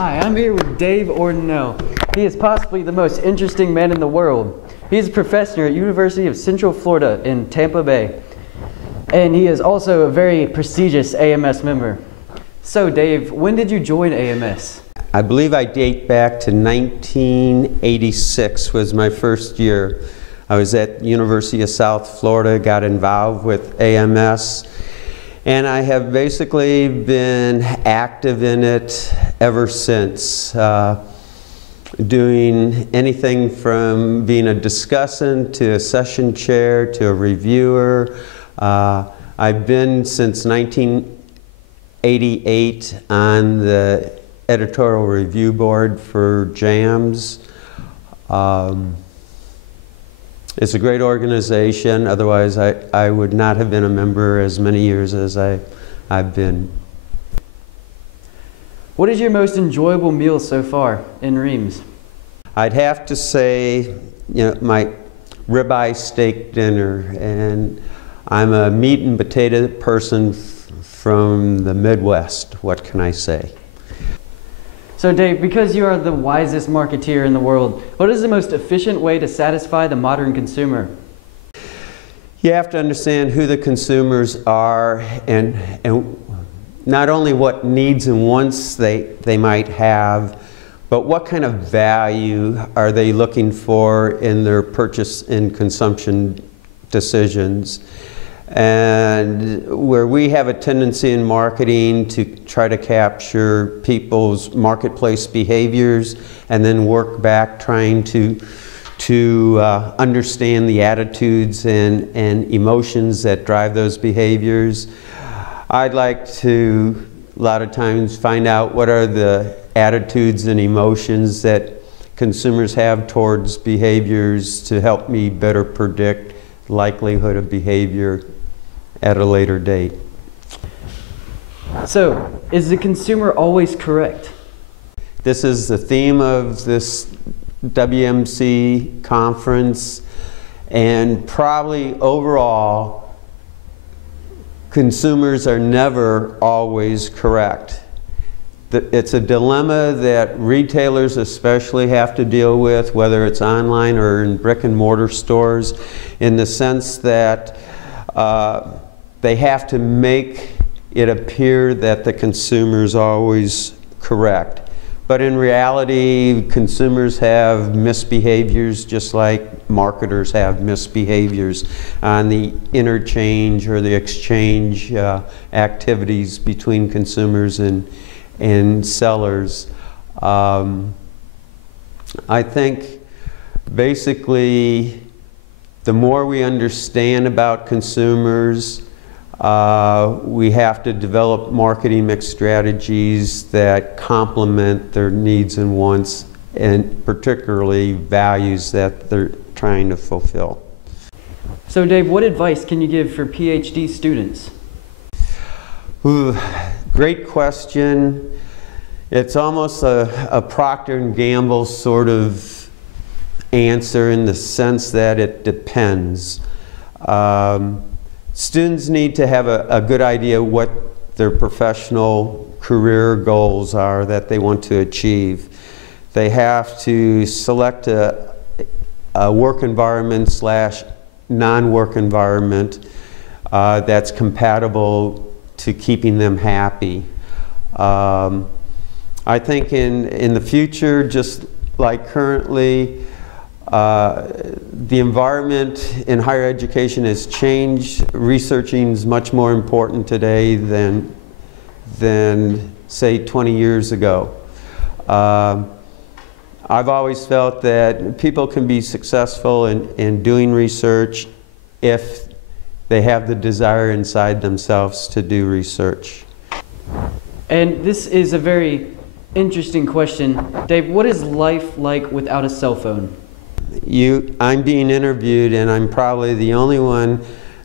Hi, I'm here with Dave Ordinell. He is possibly the most interesting man in the world. He is a professor at University of Central Florida in Tampa Bay. And he is also a very prestigious AMS member. So Dave, when did you join AMS? I believe I date back to 1986 was my first year. I was at University of South Florida, got involved with AMS, and I have basically been active in it ever since, doing anything from being a discussant to a session chair to a reviewer. I've been since 1988 on the editorial review board for JAMS. It's a great organization, otherwise I would not have been a member as many years as I've been. What is your most enjoyable meal so far in Reams? I'd have to say, my ribeye steak dinner, and I'm a meat and potato person from the Midwest. What can I say? So Dave, because you are the wisest marketeer in the world, what is the most efficient way to satisfy the modern consumer? You have to understand who the consumers are and not only what needs and wants they might have, but what kind of value are they looking for in their purchase and consumption decisions. And where we have a tendency in marketing to try to capture people's marketplace behaviors and then work back trying to understand the attitudes and emotions that drive those behaviors, I'd like to a lot of times find out what are the attitudes and emotions that consumers have towards behaviors to help me better predict likelihood of behavior at a later date. So, is the consumer always correct? This is the theme of this WMC conference, and probably overall, consumers are never always correct. It's a dilemma that retailers especially have to deal with, whether it's online or in brick and mortar stores, in the sense that they have to make it appear that the consumer is always correct. But in reality, consumers have misbehaviors just like marketers have misbehaviors on the interchange or the exchange activities between consumers and sellers. I think basically the more we understand about consumers, we have to develop marketing mix strategies that complement their needs and wants, and particularly values that they're trying to fulfill. So Dave, what advice can you give for PhD students? Ooh, great question. It's almost a Procter & Gamble sort of answer in the sense that it depends. Students need to have a good idea what their professional career goals are that they want to achieve. They have to select a work environment / non-work environment that's compatible to keeping them happy. I think in the future, just like currently, the environment in higher education has changed. Researching is much more important today than say 20 years ago. I've always felt that people can be successful in doing research if they have the desire inside themselves to do research. And this is a very interesting question. Dave, what is life like without a cell phone? I'm being interviewed, and I'm probably the only one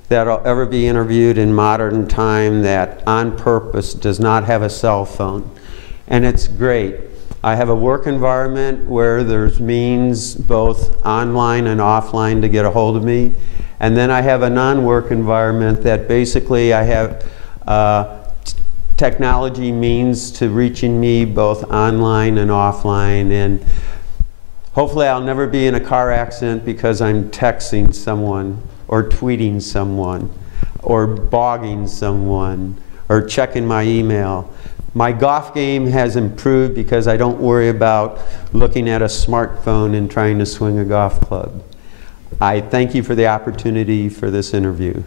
that'll ever be interviewed in modern time that on purpose does not have a cell phone. And it's great. I have a work environment where there's means both online and offline to get a hold of me. And then I have a non-work environment that basically I have technology means to reaching me both online and offline, and hopefully I'll never be in a car accident because I'm texting someone or tweeting someone or bogging someone or checking my email. My golf game has improved because I don't worry about looking at a smartphone and trying to swing a golf club. I thank you for the opportunity for this interview.